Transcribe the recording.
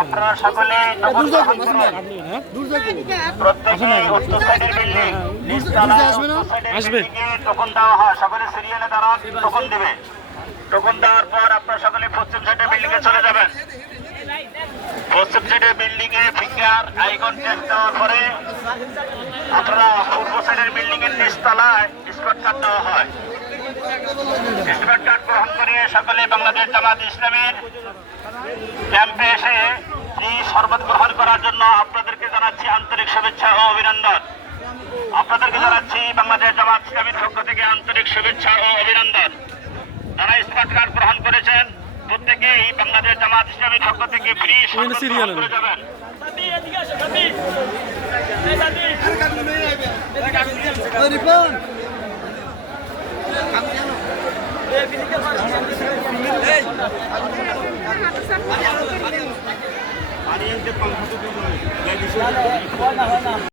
আপনারা সকলে আসবে না? আসবে। বিল্ডিংয়ে দেওয়া হয় সকলে সিরিয়ালে দাঁড়ান টোকন দেবে। টোকন দেওয়ার পর আপনারা সকলে পশ্চিম সাইডের বিল্ডিং এ চলে যাবেন। পশ্চিম সাইডের বিল্ডিং এ ফিঙ্গার আইকন টেস্ট দেওয়ার পরে আপনারা পূর্ব সাইডের বিল্ডিং এর নিচতলায় স্পট কার্ড দেওয়া হয়। স্পট কার্ড গ্রহণ করে সকলে বাংলাদেশ জামাত ইসলামের ক্যাম্পে এসে এই শরবত গ্রহণ করার জন্য আপনাদেরকে জানাচ্ছি আন্তরিক শুভেচ্ছা ও অভিনন্দন। আপনাদেরকে জানাচ্ছি বাংলাদেশ জামাত ইসলামের পক্ষ থেকে আন্তরিক শুভেচ্ছা ও অভিনন্দন। যারা স্মার্ট কার্ড গ্রহণ করেছেন। প্রত্যেকেই বাংলাদেশ জামাত ইসলামের পক্ষ থেকে ফ্রি গ্রহণ করে যাবেন। রিপন